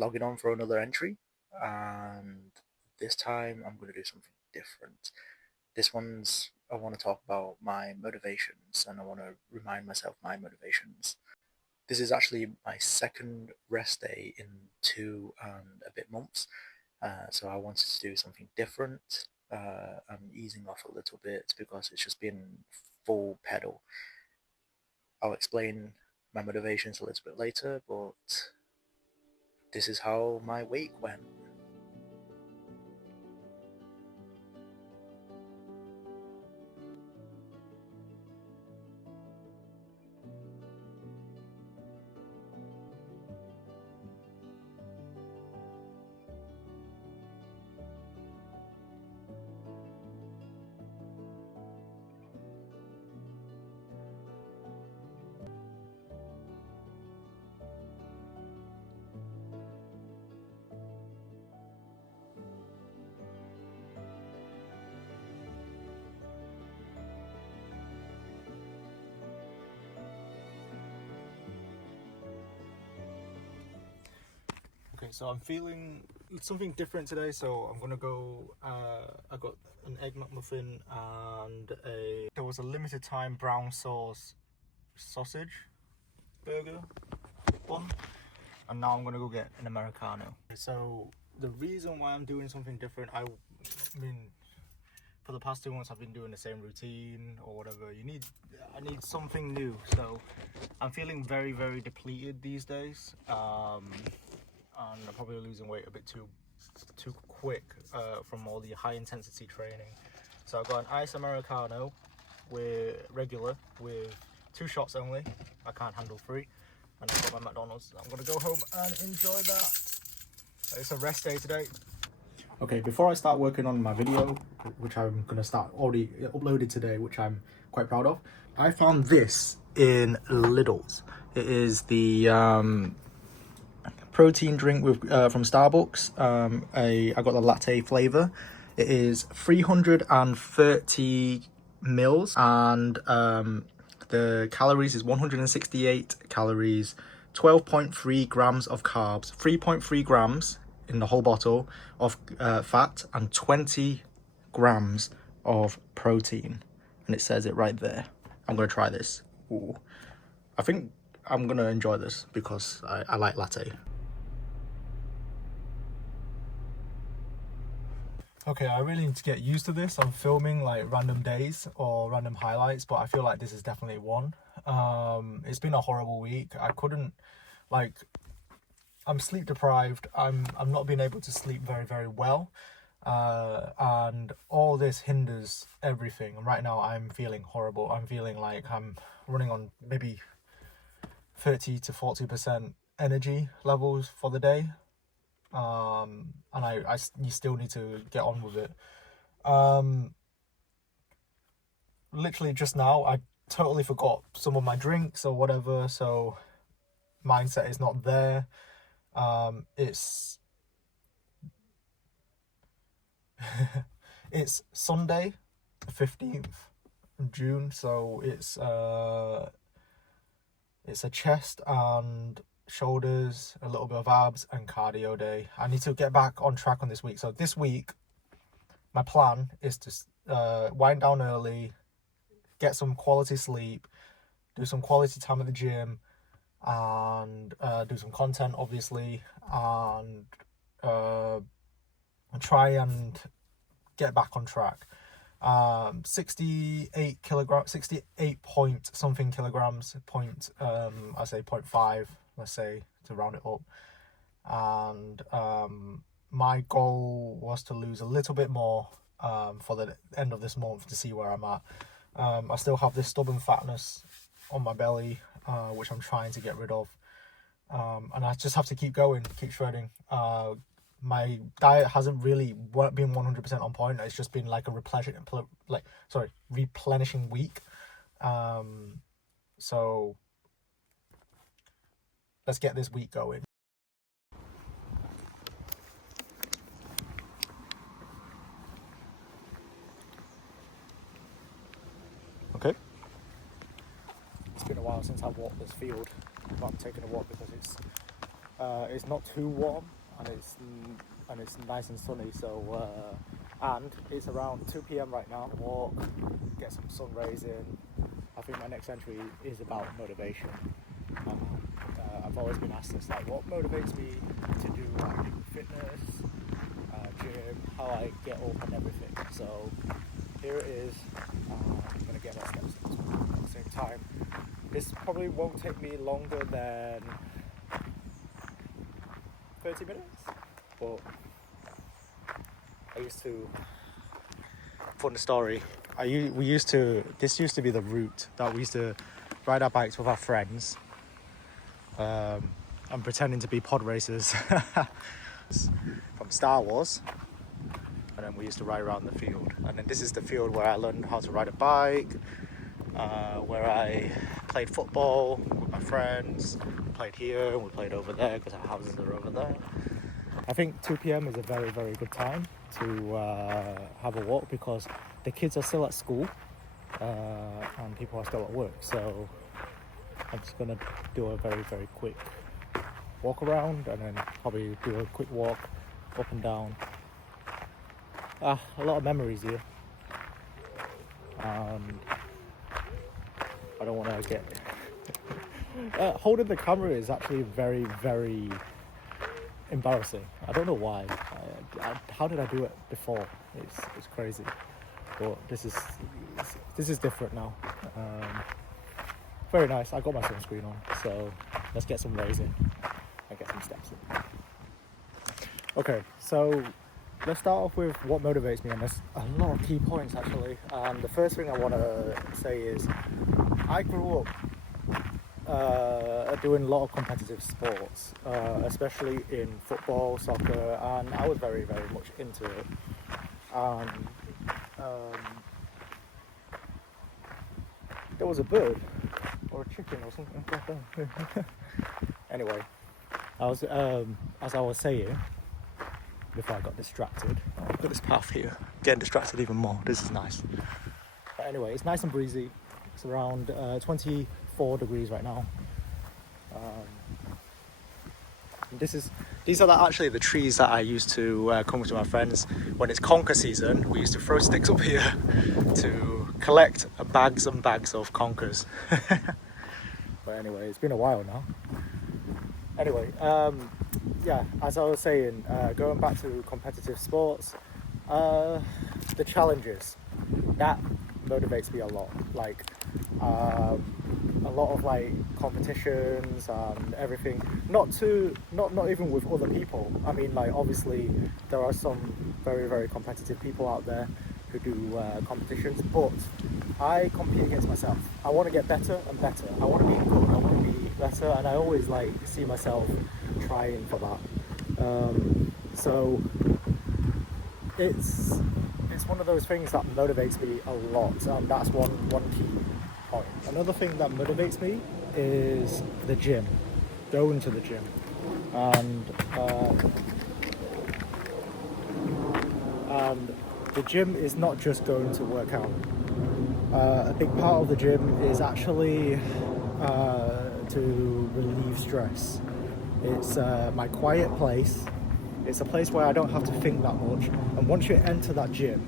logging on for another entry, and this time I'm going to do something different. This one's I want to talk about my motivations, and I want to remind myself my motivations. This is actually my second rest day in 2 and a bit months, so I wanted to do something different. I'm easing off a little bit because it's just been full pedal. I'll explain my motivations a little bit later, but this is how my week went. Okay, so I'm feeling something different today, so I'm gonna go, I got an egg McMuffin and there was a limited time brown sauce sausage burger bun, and now I'm gonna go get an Americano. So the reason why I'm doing something different, I mean, for the past 2 months I've been doing the same routine or whatever. I need something new, so I'm feeling very, very depleted these days. And I'm probably losing weight a bit too quick from all the high intensity training. So I've got an ice Americano with regular with 2 shots only. I can't handle 3. And I've got my McDonald's. I'm gonna go home and enjoy that. It's a rest day today. Okay, before I start working on my video, which I'm gonna start already uploaded today, which I'm quite proud of, I found this in Lidl's. It is the protein drink with from Starbucks. I got the latte flavor. It is 330 mils, and the calories is 168 calories, 12.3 grams of carbs, 3.3 grams in the whole bottle of fat, and 20 grams of protein. And it says it right there. I'm gonna try this. Ooh. I think I'm gonna enjoy this because I like latte. Okay, I really need to get used to this. I'm filming like random days or random highlights, but I feel like this is definitely one. It's been a horrible week. I couldn't, like, I'm sleep deprived. I'm not being able to sleep very, very well. And all this hinders everything. And right now I'm feeling horrible. I'm feeling like I'm running on maybe 30 to 40% energy levels for the day. And you still need to get on with it. Literally just now I totally forgot some of my drinks or whatever, so mindset is not there. It's it's Sunday the 15th of June, so it's a chest and shoulders, a little bit of abs and cardio day. I need to get back on track on this week. So this week my plan is to wind down early, get some quality sleep, do some quality time at the gym, and do some content obviously, and try and get back on track. 68 kilograms, 68 point something kilograms, I say 0.5, let's say, to round it up. And my goal was to lose a little bit more for the end of this month to see where I'm at. I still have this stubborn fatness on my belly, which I'm trying to get rid of. And I just have to keep going, keep shredding. My diet hasn't really been 100% on point. It's just been like a replenishing week. So let's get this week going. Okay. It's been a while since I walked this field, but I'm taking a walk because it's It's not too warm, and it's nice and sunny. So and it's around 2 p.m. right now. Walk, get some sun rays in. I think my next entry is about motivation. I've always been asked this, like, what motivates me to do like fitness, gym, how I get up and everything. So here it is. I'm gonna get my steps in at the same time. This probably won't take me longer than 30 minutes, but I used to, fun story, this used to be the route that we used to ride our bikes with our friends. I'm pretending to be pod racers from Star Wars, and then we used to ride around the field. And then this is the field where I learned how to ride a bike, where I played football with my friends. We played here and we played over there because our houses are over there. I think 2 p.m. is a very, very good time to have a walk because the kids are still at school and people are still at work. So I'm just gonna do a very, very quick walk around and then probably do a quick walk up and down. A lot of memories here. And I don't want to get... holding the camera is actually very, very embarrassing. I don't know why. How did I do it before? It's crazy. But this is different now. Very nice. I got my sunscreen on, so let's get some rays in and get some steps in. Okay, so let's start off with what motivates me, and there's a lot of key points actually. And the first thing I want to say is I grew up doing a lot of competitive sports, especially in football, soccer, and I was very, very much into it. And there was a bird or a chicken or something. Anyway, as I was saying before I got distracted. Oh, look at this path here. Getting distracted even more. This is nice. But anyway, it's nice and breezy. It's around 24 degrees right now. These are actually the trees that I used to come with my friends when it's conker season. We used to throw sticks up here to collect bags and bags of conkers. But anyway, it's been a while now. Anyway, yeah, as I was saying, going back to competitive sports, the challenges, that motivates me a lot. Like, a lot of like competitions and everything. Not even with other people. I mean, like, obviously there are some very, very competitive people out there who do competitions, but I compete against myself. I want to get better and better. I want to be good. I want to be better, and I always like see myself trying for that. So it's one of those things that motivates me a lot, and that's one key point. Another thing that motivates me is the gym, going to the gym, and the gym is not just going to work out. A big part of the gym is actually to relieve stress. It's my quiet place. It's a place where I don't have to think that much. And once you enter that gym,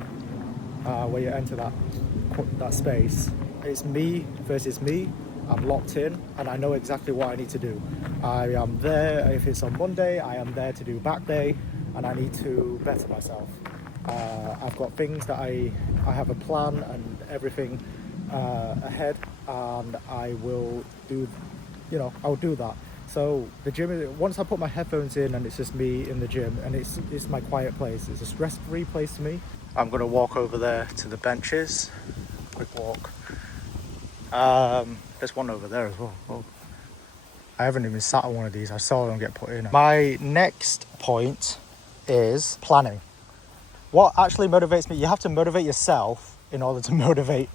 where you enter that space, it's me versus me. I'm locked in and I know exactly what I need to do. I am there, if it's on Monday, I am there to do back day and I need to better myself. I've got things that I have a plan and everything ahead, and I will do, I'll do that. So the gym, once I put my headphones in and it's just me in the gym, and it's my quiet place, it's a stress-free place to me. I'm gonna walk over there to the benches, quick walk. There's one over there as well. Oh. I haven't even sat on one of these, I saw them get put in. My next point is planning. What actually motivates me, you have to motivate yourself in order to motivate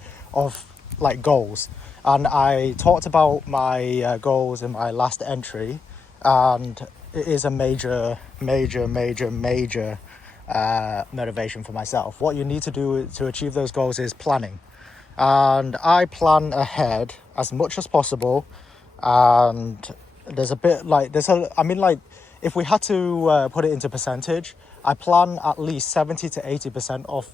goals. And I talked about my goals in my last entry, and it is a major motivation for myself. What you need to do to achieve those goals is planning. And I plan ahead as much as possible, and there's a bit like I mean, like, if we had to put it into percentage, I plan at least 70 to 80% of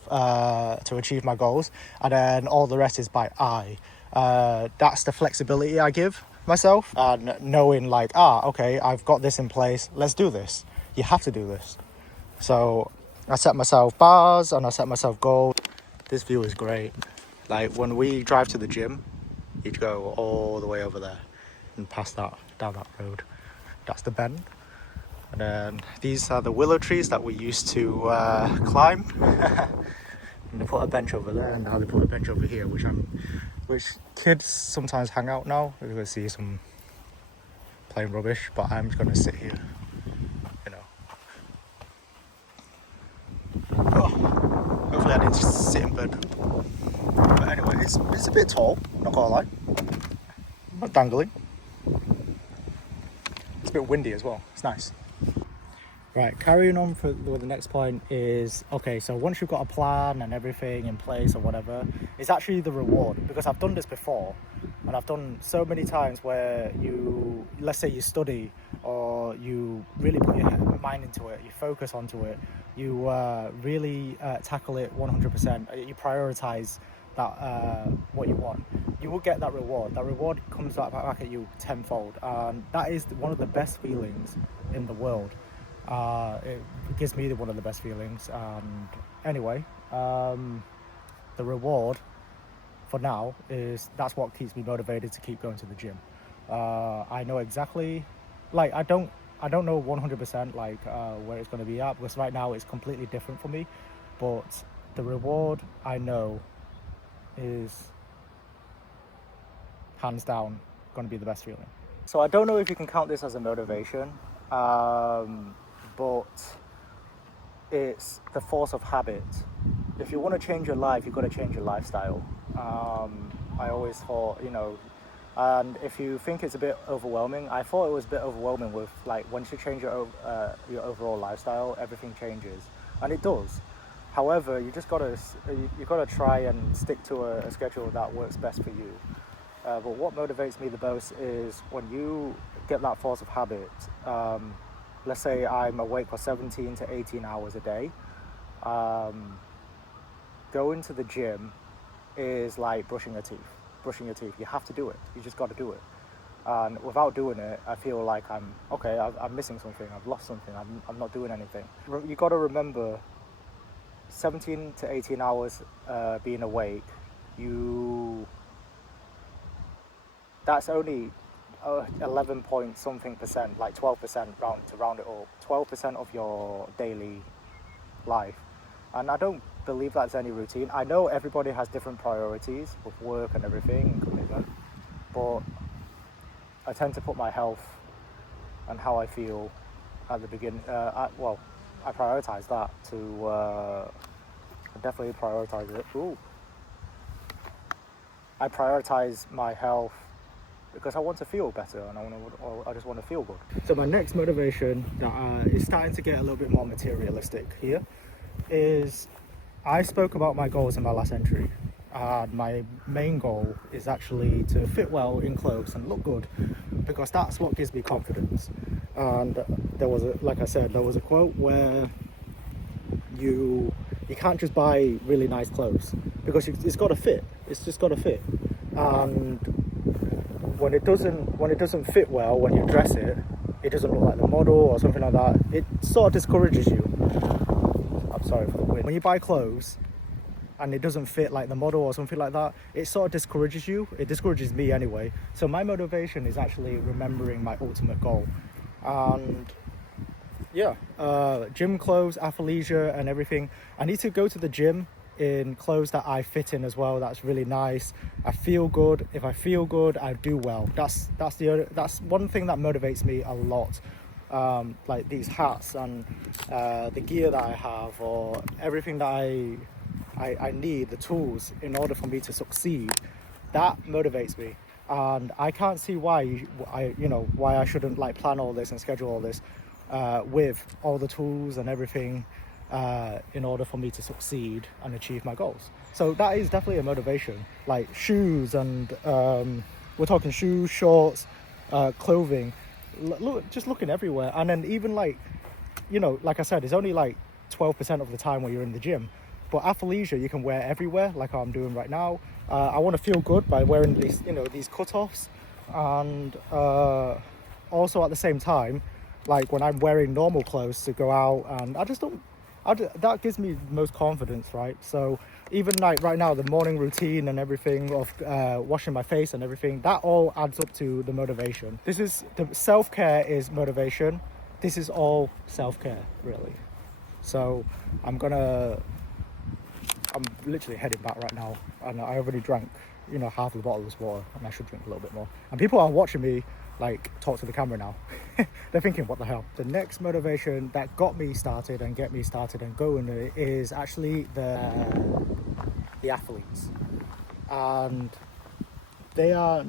to achieve my goals, and then all the rest is by eye. That's the flexibility I give myself, and knowing like, okay, I've got this in place, let's do this. You have to do this. So I set myself bars and I set myself goals. This view is great. Like, when we drive to the gym, you'd go all the way over there and past that, down that road. That's the bend. And then these are the willow trees that we used to climb. And they put a bench over there, and now they put a bench over here, which kids sometimes hang out now. You're gonna see some playing rubbish, but I'm just gonna sit here, you know. Oh, hopefully I didn't sit in bed. But anyway, it's a bit tall, not gonna lie. Not dangling. It's a bit windy as well. It's nice. Right, carrying on with the next point is, okay, so once you've got a plan and everything in place or whatever, it's actually the reward. Because I've done this before, and I've done so many times where let's say you study, or you really put your mind into it, you focus onto it, you really tackle it 100%, you prioritize that what you want, you will get that reward. That reward comes back at you tenfold, and that is one of the best feelings in the world. It gives me one of the best feelings. And anyway, the reward for now that's what keeps me motivated to keep going to the gym. I know exactly, like, I don't know 100% like where it's going to be at, because right now it's completely different for me, but the reward I know is hands down going to be the best feeling. So I don't know if you can count this as a motivation, but it's the force of habit. If you want to change your life, you've got to change your lifestyle. I always thought, and if you think it's a bit overwhelming, I thought it was a bit overwhelming with, like, once you change your overall lifestyle, everything changes, and it does. However, you gotta try and stick to a schedule that works best for you. But what motivates me the most is when you get that force of habit. Let's say I'm awake for 17 to 18 hours a day. Going to the gym is like brushing your teeth. You have to do it. You just got to do it. And without doing it, I feel like I'm missing something. I've lost something. I'm not doing anything. You got to remember, 17 to 18 hours being awake, that's only 11 point something percent, like 12% round it up, 12% of your daily life. And I don't believe that's any routine. I know everybody has different priorities with work and everything and commitment, but I tend to put my health and how I feel at the beginning. I prioritize that I definitely prioritize it. I prioritize my health because I want to feel better, and I just want to feel good. So my next motivation that is starting to get a little bit more materialistic here is, I spoke about my goals in my last entry, and my main goal is actually to fit well in clothes and look good, because that's what gives me confidence. And there was a quote where you can't just buy really nice clothes, because it's got to fit. It's just got to fit. And when it doesn't fit well, when you dress it, it doesn't look like the model or something like that, it sort of discourages you. I'm sorry for the wind. When you buy clothes and it doesn't fit like the model or something like that, it sort of discourages you. It discourages me anyway. So my motivation is actually remembering my ultimate goal. And gym clothes, athleisure and everything. I need to go to the gym in clothes that I fit in as well. That's really nice. I feel good. If I feel good, I do well. That's one thing that motivates me a lot. Like these hats and the gear that I have, or everything that I need, the tools in order for me to succeed. That motivates me, and I can't see why I shouldn't like plan all this and schedule all this with all the tools and everything in order for me to succeed and achieve my goals. So that is definitely a motivation. Like shoes, and we're talking shoes, shorts, clothing. look, just looking everywhere. And then even like, you know, like I said, it's only like 12% of the time where you're in the gym. But athleisure you can wear everywhere, like how I'm doing right now. I want to feel good by wearing these, you know, these cutoffs, and also at the same time, like when I'm wearing normal clothes to go out, and I just don't. That gives me the most confidence, right? So even like right now, the morning routine and everything of washing my face and everything, that all adds up to the motivation. This is the self-care is motivation. This is all self-care, really. So I'm literally heading back right now, and I already drank, you know, half of the bottle of this water, and I should drink a little bit more. And people are watching me like talk to the camera now. They're thinking, what the hell? The next motivation that got me started and get me started and going is actually the athletes, and they are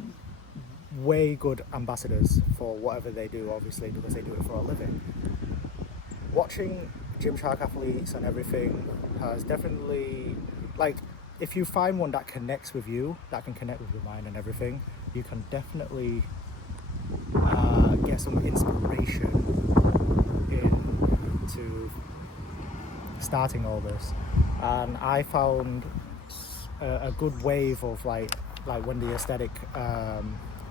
way good ambassadors for whatever they do, obviously, because they do it for a living. Watching Gymshark athletes and everything has definitely, like, if you find one that connects with you, that can connect with your mind and everything, you can definitely get some inspiration into starting all this. And I found a good wave of like when the aesthetic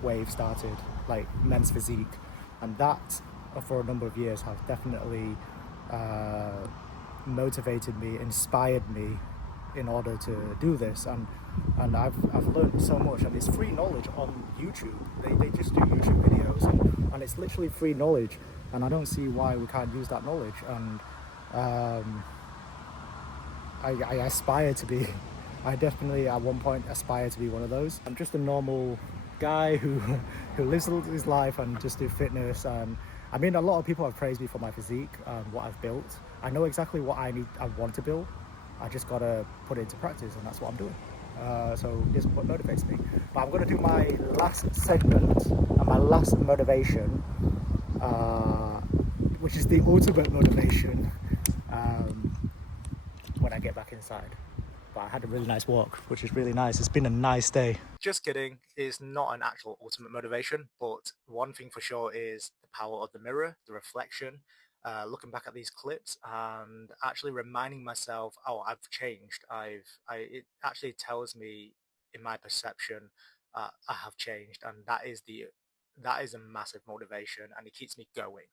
wave started, like men's physique, and that for a number of years has definitely motivated me, inspired me in order to do this. And I've learned so much, and it's free knowledge on YouTube. They just do YouTube videos, and it's literally free knowledge, and I don't see why we can't use that knowledge. And I aspire to be, I definitely at one point aspire to be one of those. I'm just a normal guy who lives his life and just do fitness. And I mean, a lot of people have praised me for my physique and what I've built. I know exactly what I want to build. I just gotta put it into practice, and that's what I'm doing. So this is what motivates me. But I'm gonna do my last segment and my last motivation, which is the ultimate motivation, when I get back inside. But I had a really nice walk, which is really nice. It's been a nice day. Just kidding. It's not an actual ultimate motivation, but one thing for sure is the power of the mirror, the reflection, looking back at these clips and actually reminding myself, oh, I've changed. It actually tells me in my perception, I have changed, and that is a massive motivation, and it keeps me going.